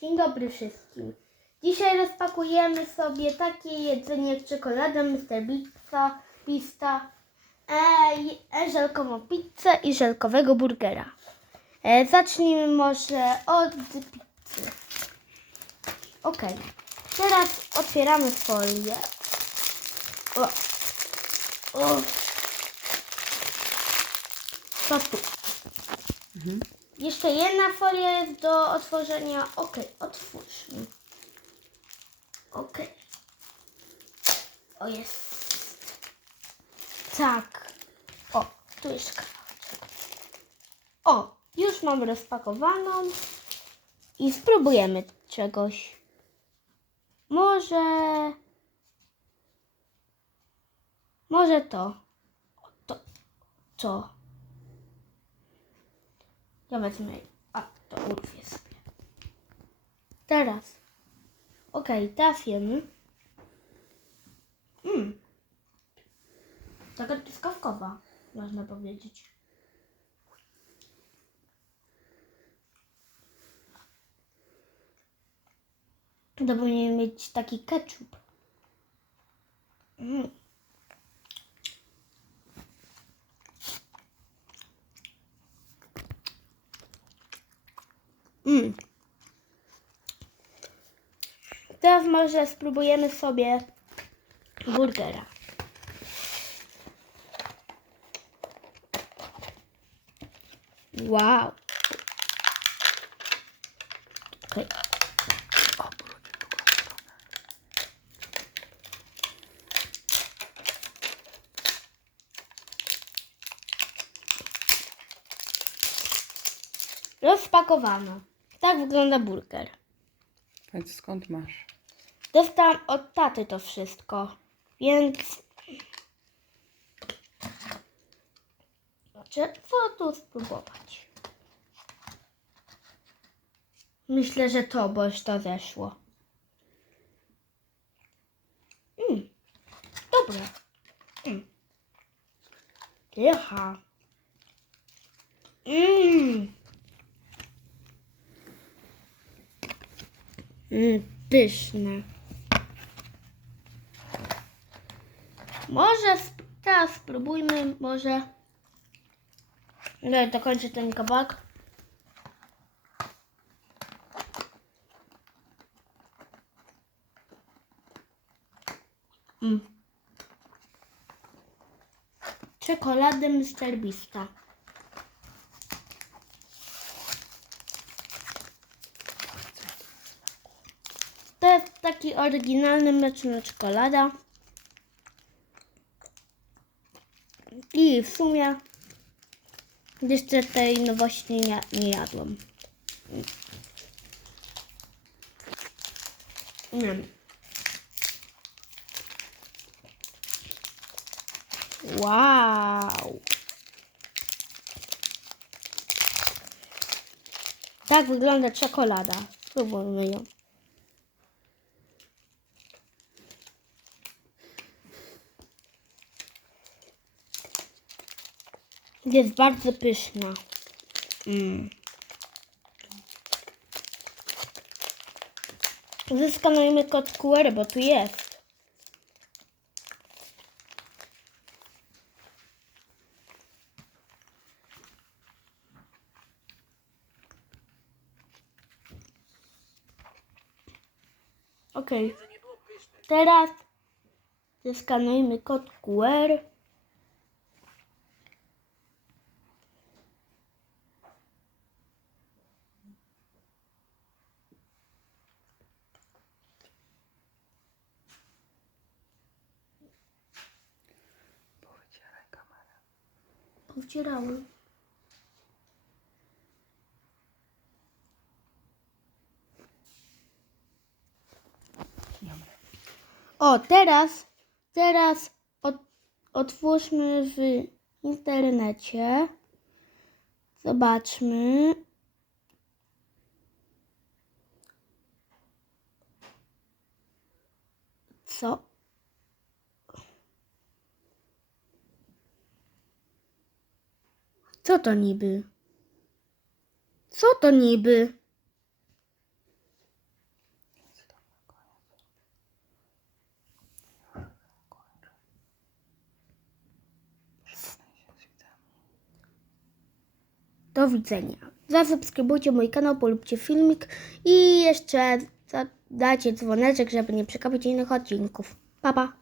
Dzień dobry wszystkim. Dzisiaj rozpakujemy sobie takie jedzenie jak czekolada Mr. Pizza, pista, e, e, żelkową pizzę i żelkowego burgera. E, zacznijmy może od pizzy. Ok. Teraz otwieramy folię. O. O. Tu. Jeszcze jedna folia jest do otworzenia. Ok, otwórzmy. Ok. O, jest. Tak. O, tu jest kawałeczek. O, już mam rozpakowaną. I spróbujemy czegoś. Może... Może to. To. To. Ja wezmę. A, to urwie sobie. Teraz. Okej, trafiemy. Mm. Taka truskawkowa, można powiedzieć. To powinien mieć taki ketchup. Mm. Teraz może spróbujemy sobie burgera. Wow. Okej. Rozpakowano. Tak wygląda burger. Powiedz skąd masz? Dostałam od taty to wszystko, więc... Znaczy, co tu spróbować? Myślę, że to, bo już to zeszło. Mm. Mm. Mmm. Pyszne. Może sp- teraz spróbujmy, może. No, dokończę ten kawałek. Mm. Czekolady Mr. To jest taki oryginalny mleczna czekolada. I w sumie jeszcze tej nowości nie, nie jadłam. Nie. Wow. Tak wygląda czekolada. Spróbujmy ją. Jest bardzo pyszna. Mm. Zeskanujmy kod QR, bo tu jest. Ok. Teraz zeskanujmy kod QR. Dobra. O, teraz, teraz ot, otwórzmy w internecie. Zobaczmy. Co? Co to niby? Co to niby? Do widzenia. Zasubskrybujcie mój kanał, polubcie filmik i jeszcze dajcie dzwoneczek, żeby nie przekapić innych odcinków. Pa, pa.